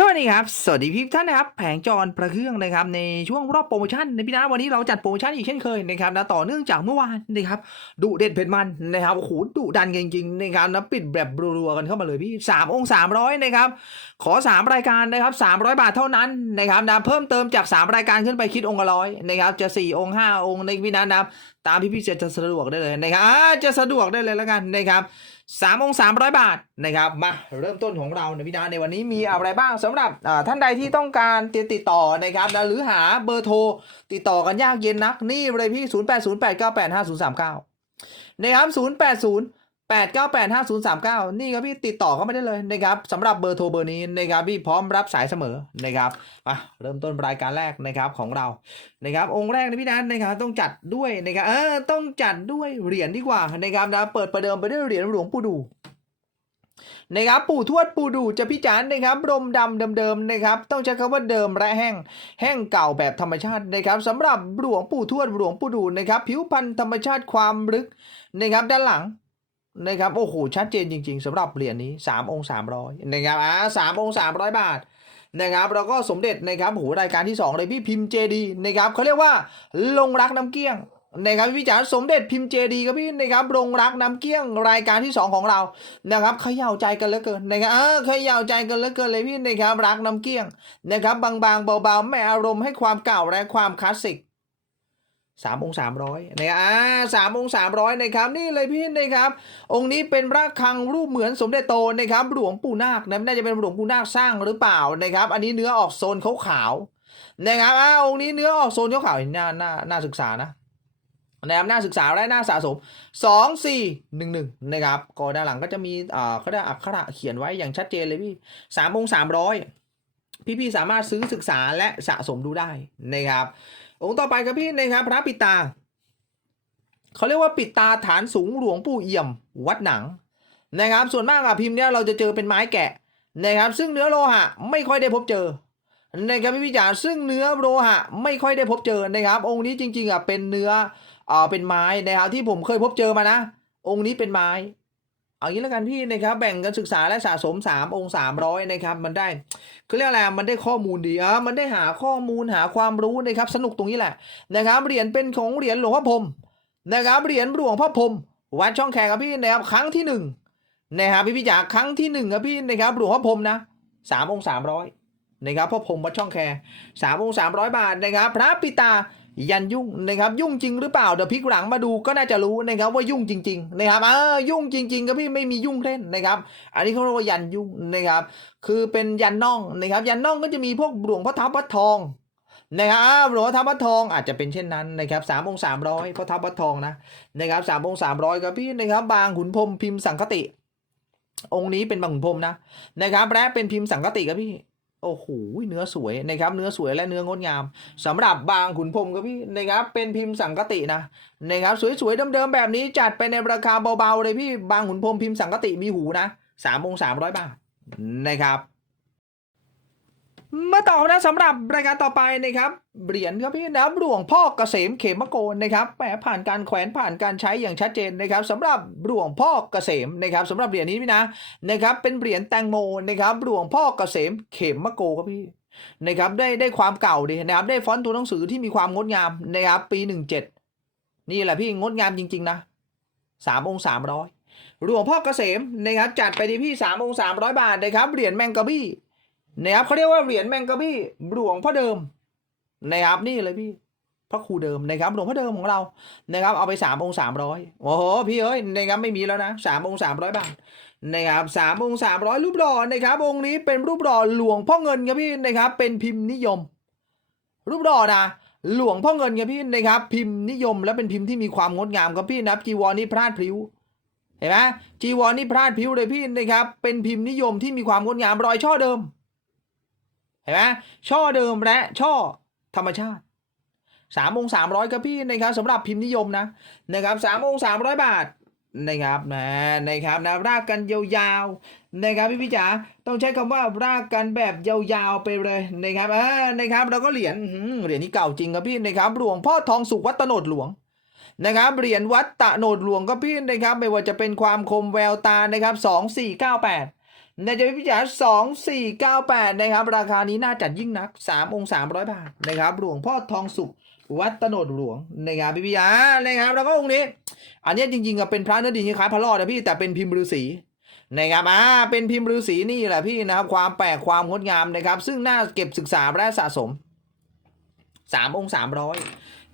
สวัสดีครับ สวัสดีพี่ท่านนะครับแผงจรประเครื่องนะครับในช่วงรอบโปรโมชั่นในพี่นะวันนี้เราจัดโปรโมชั่นอีกเช่นเคยนะครับนะต่อเนื่องจากเมื่อวานนะครับดุเด็ดเผ็ดมันนะครับโอ้โหดุดันจริงๆนะครับนะปิดแบบรัวๆกันเข้ามาเลยพี่สามองค์สามร้อยนะครับขอสามรายการนะครับสามร้อยบาทเท่านั้นนะครับนะเพิ่มเติมจากสามรายการขึ้นไปคิดองค์ละร้อยนะครับจะสี่องค์ห้าองค์ในพี่นะนะตามพี่พี่จะจะสะดวกได้เลยนะครับจะสะดวกได้เลยแล้วกันนะครับ สามองสามร้อยบาทนะครับมาเริ่มต้นของเราในวิดาในวันนี้มีอะไรบ้างสำหรับท่านใดที่ต้องการติดติดต่อนะครับนะหรือหาเบอร์โทรติดต่อกันยากเย็นนักนี่เลยพี่ 0 8 0 8 9 8 5 0 3 9 นะครับ 0 8 9 8 5 0 3 9 นี่ครับพี่ติดต่อเข้ามาได้เลยนะครับสำหรับเบอร์โทรเบอร์นี้นะครับพี่พร้อมรับสายเสมอนะครับมาเริ่มต้นรายการแรกนะครับของเรานะครับองค์แรกนะพี่นัทนะครับต้องจัดด้วยนะครับเออต้องจัดด้วยเหรียญดีกว่านะครับนะเปิดประเดิมไปด้วยเหรียญหลวงปู่ดูนะครับปู่ทวดปู่ดูจะพิจารณ์นะครับรมดำเดิมๆนะครับต้องใช้คำว่าเดิมและแห้งแห้งเก่าแบบธรรมชาตินะครับสำหรับหลวงปู่ทวดหลวงปู่ดูนะครับผิวพันธุ์ธรรมชาติความลึกนะครับด้านหลัง นะครับโอ้โหชัดเจนจริง ๆสำหรับเหรียญนี้3องค์300นะครับอ่าสามองค์300 บาทนะครับแล้วก็สมเด็จนะครับโหรายการที่2เลยพี่พิมพ์เจดีนะครับเขาเรียกว่าลงรักน้ำเกี้ยงนะครับพี่จ๋าสมเด็จพิมพ์เจดีครับพี่นะครับลงรักน้ำเกี้ยงรายการที่ 2 ของเรานะครับเขย่าใจกันเหลือเกินนะครับเออเขย่าใจกันเหลือเกินเลยพี่นะครับรักน้ำเกี้ยงนะครับบางๆเบาๆไม่อารมณ์ให้ความเก่าและความคลาสสิก สามองค์สามร้อยนะครับอ่าสามองค์สามร้อยนะครับนี่เลยพี่นะครับ องค์นี้เป็นพระคังรูปเหมือนสมเด็จโตนะครับหลวงปู่นาคนะน่าจะเป็นหลวงปู่นาคสร้างหรือเปล่านะครับ อันนี้เนื้อออกโซนขาวๆนะครับอ่าองค์นี้เนื้อออกโซนขาวๆน่าน่าน่าศึกษานะนะครับน่าศึกษาและน่าสะสมสองสี่หนึ่งหนึ่งนะครับก็ด้านหลังก็จะมีอ่าเขาได้อักขระเขียนไว้อย่างชัดเจนเลยพี่สามองค์สามร้อยพี่ๆสามารถซื้อศึกษาและสะสมดูได้นะครับ องค์ต่อไปครับพี่นะครับพระปิตาเขาเรียกว่าปิดตาฐานสูงหลวงปู่เอี่ยมวัดหนังนะครับ ส่วนมากอะพิมพ์เนี้ยเราจะเจอเป็นไม้แกะนะครับ ซึ่งเนื้อโลหะไม่ค่อยได้พบเจอนะครับพี่พิจารซึ่งเนื้อโลหะไม่ค่อยได้พบเจอนะครับ องค์นี้จริงๆอะเป็นเนื้อเอ่อเป็นไม้นะครับที่ผมเคยพบเจอมานะ องค์นี้เป็นไม้ เอางี้แล้วกันพี่นะครับแบ่งกันศึกษาและสะสม 3 องค์ 300 นะครับ มันได้คือเรียกอะไรมันได้ข้อมูลดีอะมันได้หาข้อมูลหาความรู้นะครับสนุกตรงนี้แหละนะครับเหรียญเป็นของเหรียญหลวงพ่อพรมนะครับเหรียญหลวงพ่อพรมวัดช่องแขกครับพี่นะครับครั้งที่หนึ่งนะครับพี่พี่จ๋าครั้งที่หนึ่งครับพี่นะครับหลวงพ่อพรมนะสามองค์สามร้อยนะครับพ่อพรมวัดช่องแคสามองค์สามร้อยบาทนะครับ พระปิตา ยันยุ่งนะครับยุ่งจริงหรือเปล่าเดี๋ยวพิกหลังมาดูก็น่าจะรู้นะครับว่ายุ่งจริง ๆ นะครับเออยุ่งจริงๆครับพี่ไม่มียุ่งเล่นนะครับ อันนี้เขาเรียกว่ายันยุ่งนะครับ คือเป็นยันน่องนะครับ ยันน่องก็จะมีพวกหลวงพ่อทับวัดทองนะครับหลวงพ่อทับวัดทองอาจจะเป็นเช่นนั้นนะครับสามองสามร้อยพ่อทับวัดทองนะนะครับสามองสามร้อยครับพี่นะครับ บางขุนพรมพิมพ์สังคติ องค์นี้เป็นบางขุนพรมนะนะครับและเป็นพิมพ์สังคติครับพี่ โอ้โหเนื้อสวยนะครับเนื้อสวยและเนื้องดงามสำหรับบางขุนพรมครับพี่นะครับเป็นพิมพ์สังกตินะนะครับสวยๆเดิมๆแบบนี้จัดไปในราคาเบาๆเลยพี่บางขุนพรมพิมพ์สังกติมีหูนะสามองสามร้อยบาทนะครับ มาต่อนะสำหรับรายการต่อไปนะครับเหรียญครับพี่นะหลวงพ่อเกษมเขมโกนนะครับแหมผ่านการแขวนผ่านการใช้อย่างชัดเจนนะครับสำหรับหลวงพ่อเกษมนะครับสำหรับเหรียญนี้พี่นะนะครับ เป็นเหรียญแตงโมนะครับหลวงพ่อเกษมเขมโกครับพี่นะครับได้ได้ความเก่าดีนะครับ ได้ฟอนต์ตัวหนังสือที่มีความงดงามนะครับปีหนึ่งเจ็ดนี่แหละพี่งดงามจริง ๆ นะสามองค์สามร้อยหลวงพ่อเกษมนะครับจัดไปดีพี่สามองค์สามร้อยบาทนะครับเหรียญแมงกะบี้ นะครับเขาเรียกว่าเหรียญแมงกะบี้หลวงพ่อเดิมนะครับนี่เลยพี่พระครูเดิมนะครับหลวงพ่อเดิมของเรานะครับเอาไปสามองสามร้อยโอ้โหพี่เอ้ยนะครับไม่มีแล้วนะสามองสามร้อยบาทนะครับสามองสามร้อยรูปหล่อนะครับองค์นี้เป็นรูปหล่อหลวงพ่อเงินครับพี่นะครับเป็นพิมพ์นิยม รูปหล่อนะหลวงพ่อเงินครับพี่นะครับพิมพ์นิยม และเป็นพิมพ์ที่มีความงดงามครับพี่นะับจีวรนี่พลาดพลิ้วเห็นไหมจีวรนี่พลาดพลิ้วเลยพี่นะครับเป็นพิมพ์นิยมที่มีความงดงามรอยช่อเดิม ห็นไหมช่อเดิมและช่อธรรมชาติสามองสามร้อยครับพี่นะครับสำหรับพิมพ์นิยมนะนะครับสามองสามร้อยบาทนะครับนะนะครับนะรากกันยาวๆนะครับพี่พี่จ๋าต้องใช้คำว่ารากกันแบบยาวๆไปเลยนะครับเออนะครับเราก็เหรียญเหรียญนี้เก่าจริงครับพี่นะครับหลวงพ่อทองสุขวัดตโนดหลวงนะครับเหรียญวัดตะโนดหลวงก็พี่นะครับไม่ว่าจะเป็นความคมแววตานะครับสองสี่เก้าแปด ในจะพิจารณาสองสี่เก้าแปดนะครับ ราคานี้น่าจัดยิ่งนักสามองค์สามร้อยบาทนะครับ หลวงพ่อทองสุข วัดตโนดหลวงนะครับพี่พิยารนะครับ แล้วก็องค์นี้ อันนี้จริงๆอะเป็นพระเนื้อดีคล้ายพระรอดนะพี่แต่เป็นพิมพ์ฤาษีนะครับอ่าเป็นพิมพ์ฤาษีนี่แหละพี่นะครับ ความแปลกความงดงามนะครับ ซึ่งน่าเก็บศึกษาและสะสมสามองค์สามร้อย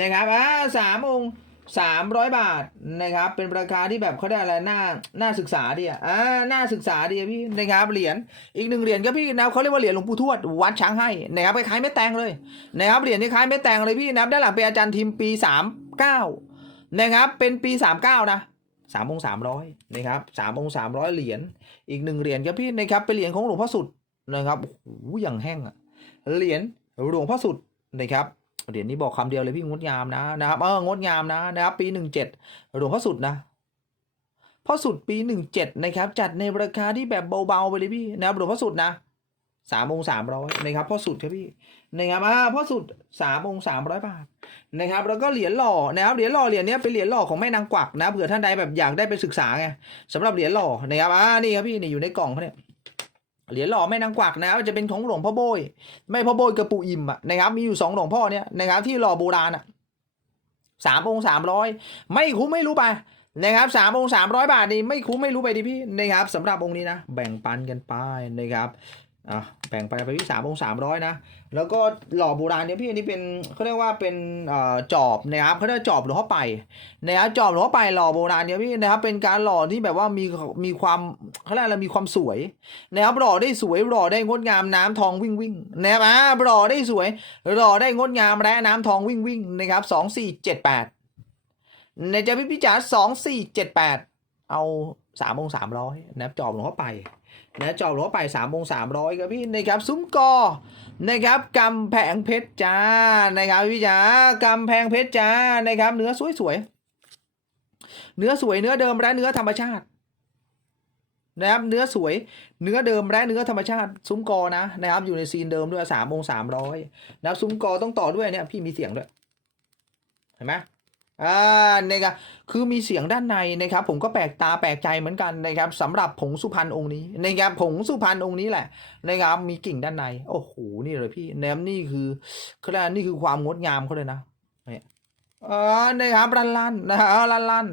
นะครับอ่าสามองค์ สามร้อยบาทนะครับ เป็นราคาที่แบบเขาได้อะไรน่าน่าศึกษาดีอะอ่าน่าศึกษาดีพี่นะครับเหรียญอีกหนึ่งเหรียญก็พี่นะเขาเรียกว่าเหรียญหลวงปู่ทวดวัดช้างให้นะครับคล้ายไม่แตงเลยนะครับเหรียญนี้คล้ายไม่แตงเลยพี่นะครับด้านหลังเป็นอาจารย์ทิมปีสามเก้านะครับเป็นปีสามเก้านะสามองสามร้อยนะครับสามองสามร้อยเหรียญอีกหนึ่งเหรียญครับพี่นะครับเป็นเหรียญของหลวงพ่อสุดนะครับโอ้โหอย่างแห้งอะเหรียญหลวงพ่อสุดนะครับ เหรียญนี้บอกคำเดียวเลยพี่งดงามนะนะครับเอองดงามนะนะครับปีหนึ่งเจ็ดหลวงพ่อสุดนะพ่อสุดปีหนึ่งเจ็ดนะครับจัดในราคาที่แบบเบาๆไปเลยพี่นะครับหลวงพ่อสุดนะสามองสามร้อยนะครับพ่อสุดครับพี่นะครับอ่าพ่อสุดสามองสามร้อยบาทนะครับแล้วก็เหรียญหล่อนะครับเหรียญหล่อเหรียญนี้เป็นเหรียญหล่อของแม่นางกวักนะเผื่อท่านใดแบบอยากได้ไปศึกษาไงสำหรับเหรียญหล่อนะครับอ่านี่ครับพี่นี่อยู่ในกล่องเขาเนี่ย เหรียญหล่อแม่นางกวักนะครับจะเป็นของหลวงพ่อโบย ไม่พ่อโบยกับปู่อิมอะนะครับมีอยู่สองหลวงพ่อเนี่ยนะครับที่หล่อโบราณอะสามองค์สามร้อยไม่คุ้มไม่รู้ไปนะครับสามองค์สามร้อยบาทนี่ไม่คุ้มไม่รู้ไปดิพี่นะครับสำหรับองค์นี้นะ แบ่งปันกันไปนะครับ อะแบ่งไปไปที่สามองสามร้อยนะ แล้วก็หล่อโบราณเนี่ยพี่อันนี้เป็นเขาเรียกว่าเป็นอจอบนะครับเขาเรียกจอบหลวงพ่อไปนะครับจอบหลวงพ่อไปหล่อโบราณเนี่ยพี่นะครับเป็นการหล่อที่แบบว่ามีมีความเขาเรียกอะไรมีความสวยนะครับหล่อได้สวยหล่อได้งดงามน้ำทองวิ่งวิ่งนะครับอ่าหล่อได้สวยหล่อได้งดงามและน้ำทองวิ่งวิ่งนะครับสองสี่เจ็ดแปดในจะพิพิจารสองสี่เจ็ดแปดเอาสามองสามร้อยนะครับจอบหลวงพ่อไป นะจอบลวงพ่อไปสามองสามร้อยครับพี่นะครับซุ้มกอนะครับกำแพงเพชรจ้านะครับพี่จ๋ากำแพงเพชรจ้านะครับเนื้อสวยสวยๆเนื้อสวยเนื้อเดิมและเนื้อธรรมชาตินะครับเนื้อสวยเนื้อเดิมและเนื้อธรรมชาติซุ้มกอนะนะครับอยู่ในซีนเดิมด้วยสามองสามร้อยนะครับซุ้มกอต้องต่อด้วยเนี่ยพี่มีเสียงด้วยเห็นไหม อ่านะครับคือมีเสียงด้านในนะครับ ผมก็แปลกตาแปลกใจเหมือนกันนะครับสำหรับผงสุพรรณองค์นี้นะครับผงสุพรรณองค์นี้แหละนะครับมีกิ่งด้านใน โอ้โหนี่เลยพี่แนมนี่คือเขาเรียกนี่คือความงดงามเขาเลยนะเนี่ยเออนะครับลันลันๆนะครับลันลัน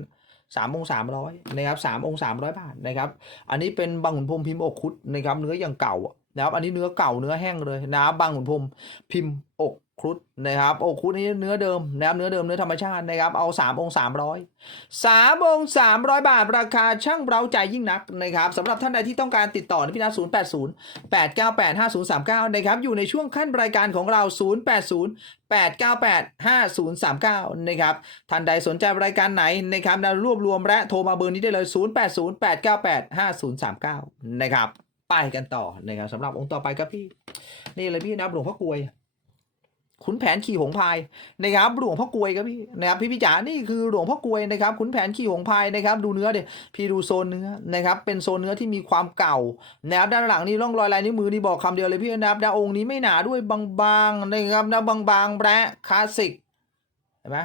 สามองสามร้อยนะครับสามองสามร้อยบาทนะครับ อันนี้เป็นบางขุนพรมพิมพ์อกคุดนะครับเนื้ออย่างเก่านะครับอันนี้เนื้อเก่าเนื้อแห้งเลยนะบางขุนพรมพิมพ์อก ครุฑนะครับโอกครุฑนี่เนื้อเดิมนะครับเนื้อเดิมเนื้อธรรมชาตินะครับเอาสามองสามร้อยสามองสามร้อยบาท ราคาช่างเราใจยิ่งนักนะครับสำหรับท่านใดที่ต้องการติดต่อนพี่นะศูนย์แปดศูนย์แปดเก้าแปดห้าศูนย์สามเก้านะครับอยู่ในช่วงขั้นรายการของเราศูนย์แปดศูนย์แปดเก้าแปดห้าศูนย์สามเก้านะครับท่านใดสนใจรายการไหนนะครับนะรวบรวมและโทรมาเบอร์นี้ได้เลยศูนย์แปดศูนย์แปดเก้าแปดห้าศูนย์สามเก้านะครับไปกันต่อนะครับสำหรับองค์ต่อไปครับพี่นี่เลยพี่นะหลวงพ่อกลวย ขุนแผนขี่หงพายนะครับหลวงพ่อกลวยครับพี่นะครับพี่พี่จ๋านี่คือหลวงพ่อกลวยนะครับขุนแผนขี่หงพายนะครับดูเนื้อเดี๋ยพี่ดูโซนเนื้อนะครับเป็นโซนเนื้อที่มีความเก่านะครับด้านหลังนี่ร่องรอยลายนิ้วมือนี่บอกคำเดียวเลยพี่นะครับดาวองค์นี้ไม่หนาด้วยบางๆนะครับนะบางๆแบะคลาสสิกเห็นไหม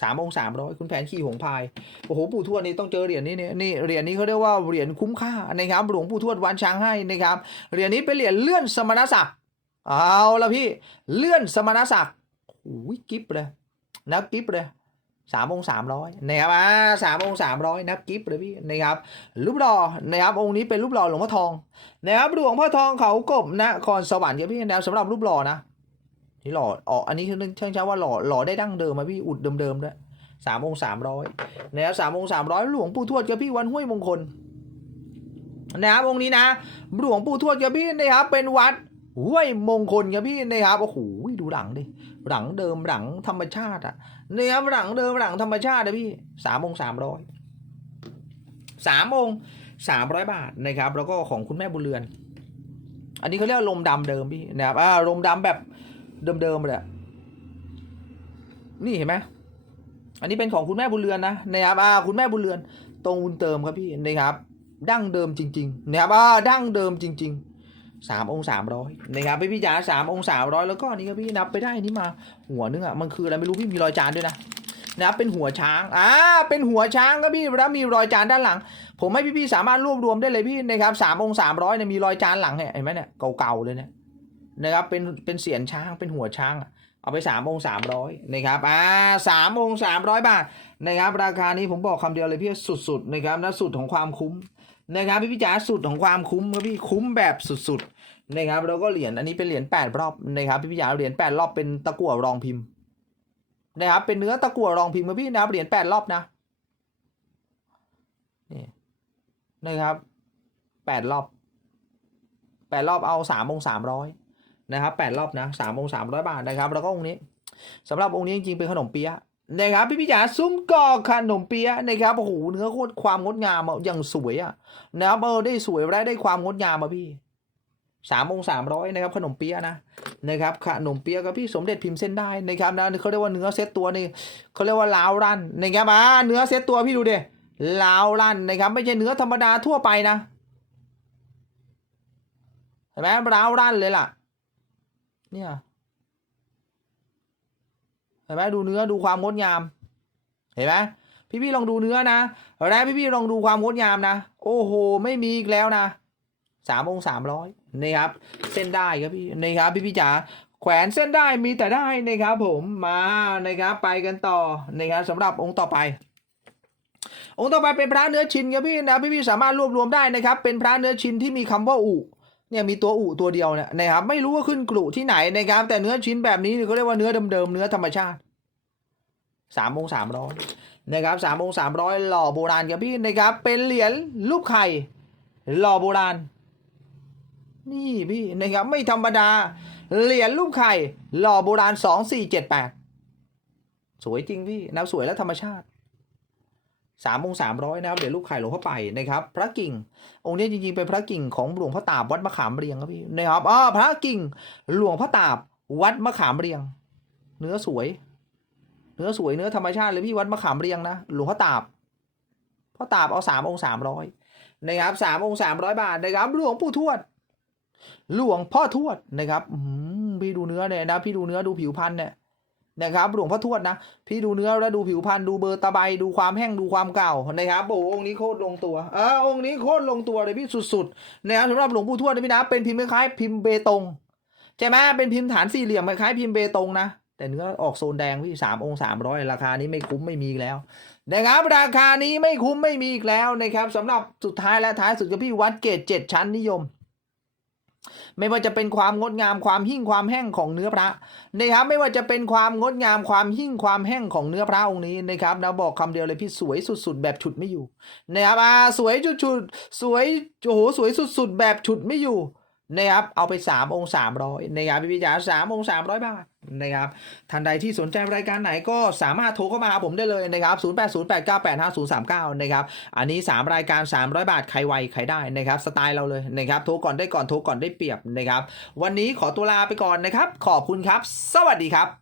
สามองค์สามร้อยคุณแผนขี่หงพายโอ้โหปู่ทวดนี่ต้องเจอเหรียญนี้เนี่ยนี่เหรียญนี้เขาเรียกว่าเหรียญคุ้มค่านะครับหลวงปู่ทวดวานช้างให้นะครับเหรียญนี้เป็นเหรียญเลื่อนสมณศักดิ์ เอาละพี่เลื่อนสมณศักดิ์โอ้ยกิฟเลยนับกิฟเลยสามองสามร้อยนะครับอ่าสามองสามร้อยนับกิฟเลยพี่นะครับรูปหล่อนะครับองค์นี้เป็นรูปหล่อหลวงพ่อทองนะครับหลวงพ่อทองเขากบนะครสวรรค์ครับพี่นะครับสำหรับรูปหล่อนะนี่หล่ออ๋ออันนี้คือเชื่อใช้ว่าหล่อหล่อได้ดั้งเดิมมาพี่อุดเดิมๆด้วยสามองสามร้อยนะครับสามองสามร้อยหลวงปู่ทวดครับพี่วันห้วยมงคลนะครับองค์นี้นะหลวงปู่ทวดครับพี่นะครับเป็นวัด ห้วยมงคลครับพี่นะครับโอ้โหดูหลังดิหลังเดิมหลังธรรมชาติอะเนี่ยหลังเดิมหลังธรรมชาตินะพี่สามองสามร้อยสามองสามร้อยบาทนะครับ แล้วก็ของคุณแม่บุญเรือน อันนี้เขาเรียกลมดำเดิมพี่นะครับอ่าลมดำแบบเดิมๆเลยนี่เห็นไหมอันนี้เป็นของคุณแม่บุญเรือนนะนะครับอ่าคุณแม่บุญเรือน ตรงบุญเติมครับพี่นะครับดั้งเดิมจริง ๆ นะครับอ่าดั้งเดิมจริง ๆ สามองสามร้อยนะครับพี่พี่จ๋าสามองสามร้อยแล้วก็นนี้ครับพี่นับไปได้นนี้มาหัวนึงอะมันคืออะไรไม่รู้พี่มีรอยจานด้วยนะนะครับเป็นหัวช้างอ่าเป็นหัวช้างครับพี่แล้วมีรอยจานด้านหลัง ผมให้พี่ๆสามารถรวบรวมได้เลยพี่นะครับสามองค์สามร้อยเนี่ยมีรอยจานหลังเนี่ยเห็นไหมเนี่ยเก่าๆเลยเนี่ยนะครับเป็นเป็นเสียนช้างเป็นหัวช้างเอาไปสามองค์สามร้อยนะครับอ่าสามองค์สามร้อยบาทนะครับราคานี้ผมบอกคำเดียวเลยพี่สุดๆนะครับนะสุดของความคุ้ม นะครับพี่พี่จ๋าสุดของความคุ้มครับพี่คุ้มแบบสุดๆนะครับแล้วก็เหรียญอันนี้เป็นเหรียญแปดรอบนะครับพี่พี่จ๋าเหรียญแปดรอบเป็นตะกั่วรองพิมพ์นะครับเป็นเนื้อตะกั่วรองพิมพ์มาพี่นะครับเหรียญแปดรอบนะนี่นะครับแปดรอบแปดรอบเอาสามองสามร้อยนะครับแปดรอบนะสามองสามร้อยบาทนะครับ แล้วก็องค์นี้สำหรับองค์นี้จริงๆเป็นขนมเปี๊ยะ นะครับพี่พี่จ๋าซุ้มกอกขนมเปี๊ยะนะครับโอ้โหเนื้อโคตรความงดงามอะอย่างสวยอะนะครับเออได้สวยและได้ความงดงามมาพี่สามองสามร้อยนะครับขนมเปี๊ยะนะนะครับขนมเปี๊ยะกับพี่สมเด็จพิมพ์เส้นได้นะครับนะเขาเรียกว่าเนื้อเซตตัวนี่เขาเรียกว่าลาวรันนะครับอ่าเนื้อเซตตัวพี่ดูดิลาวรันนะครับไม่ใช่เนื้อธรรมดาทั่วไปนะเห็นไหมลาวรันเลยล่ะ เนี่ย ห็นไหมดูเนื้อดูความงดงาม เห็นไหมพี่พี่ๆลองดูเนื้อนะแล้วพี่พี่ๆลองดูความงดงามนะ โอ้โห ไม่มีอีกแล้วนะสามองสามร้อยนะครับ เส้นได้ครับพี่นะครับ พี่พี่จ๋าแขวนเส้นได้มีแต่ได้นะครับ ผมมานะครับไปกันต่อนะครับสำหรับองค์ต่อไป องค์ต่อไปเป็นพระเนื้อชินครับพี่นะพี่พี่สามารถรวบรวมได้นะครับ เป็นพระเนื้อชินที่มีคำว่าอุ เนี่ยมีตัวอุตัวเดียวเนี่ยนะครับไม่รู้ว่าขึ้นกลุ่ที่ไหนนะครับแต่เนื้อชิ้นแบบนี้เขาเรียกว่าเนื้อเดิมๆเนื้อธรรมชาติสามองสามร้อยนะครับสามองสามร้อยหล่อโบราณครับพี่นะครับเป็นเหรียญรูปไข่หล่อโบราณ นี่พี่นะครับไม่ธรรมดา เหรียญรูปไข่หล่อโบราณสองสี่เจ็ดแปดสวยจริงพี่นะสวยและธรรมชาติ สามองสามร้อยนะครับเหรียญรูปไข่หลวงพ่อไปนะครับพระกิ่ง องค์นี้จริงๆเป็นพระกิ่งของหลวงพ่อตาบวัดมะขามเรียงครับพี่นะครับอ๋อพระกิ่งหลวงพ่อตาบวัดมะขามเรียง เนื้อสวย เนื้อสวยเนื้อธรรมชาติเลยพี่วัดมะขามเรียงนะหลวงพ่อตาบพ่อตาบเอาสามองสามร้อยนะครับสามองสามร้อยบาทนะครับหลวงปู่ทวด หลวงพ่อทวดนะครับพี่ดูเนื้อเนี่ยนะพี่ดูเนื้อดูผิวพันธุ์เนี่ย นะครับหลวงพ่อทวดนะ พี่ดูเนื้อแล้วดูผิวพันธุ์ดูเบอร์ตะไบดูความแห้งดูความเก่านะครับโอ้องค์นี้โคตรลงตัวเออองค์นี้โคตรลงตัวเลยพี่สุดๆนะครับสำหรับหลวงปู่ทวดนะพี่นะเป็นพิมพ์คล้ายพิมพ์เบตงใช่ไหมเป็นพิมพ์ฐานสี่เหลี่ยมคล้ายพิมพ์เบตงนะแต่เนื้อออกโซนแดงพี่สามองค์สามร้อยราคานี้ไม่คุ้มไม่มีอีกแล้วนะครับ ราคานี้ไม่คุ้มไม่มีอีกแล้วนะครับสำหรับสุดท้ายและท้ายสุดกับพี่วัดเกตเจ็ดชั้นนิยม ไม่ว่าจะเป็นความงดงามความหิ่งความแห้งของเนื้อพระนะครับไม่ว่าจะเป็นความงดงามความหิ่งความแห้งของเนื้อพระองค์นี้นะครับนะบอกคำเดียวเลยพี่สวยสุด ๆ แบบฉุดไม่อยู่นะครับอ่าสวยจุดๆสวยโอ้โหสวยสุด ๆ แบบฉุดไม่อยู่ นะครับเอาไป3องค์300นะครับพี่พี่จ๋าสามองค์300 บาทนะครับท่านใดที่สนใจรายการไหนก็สามารถโทรเข้ามาหาผมได้เลยนะครับ0808985039นะครับอันนี้ 3 รายการ 300 บาทใครไวใครได้นะครับสไตล์เราเลยนะครับโทรก่อนได้ก่อนโทรก่อนได้เปรียบนะครับวันนี้ขอตัวลาไปก่อนนะครับ ขอบคุณครับ สวัสดีครับ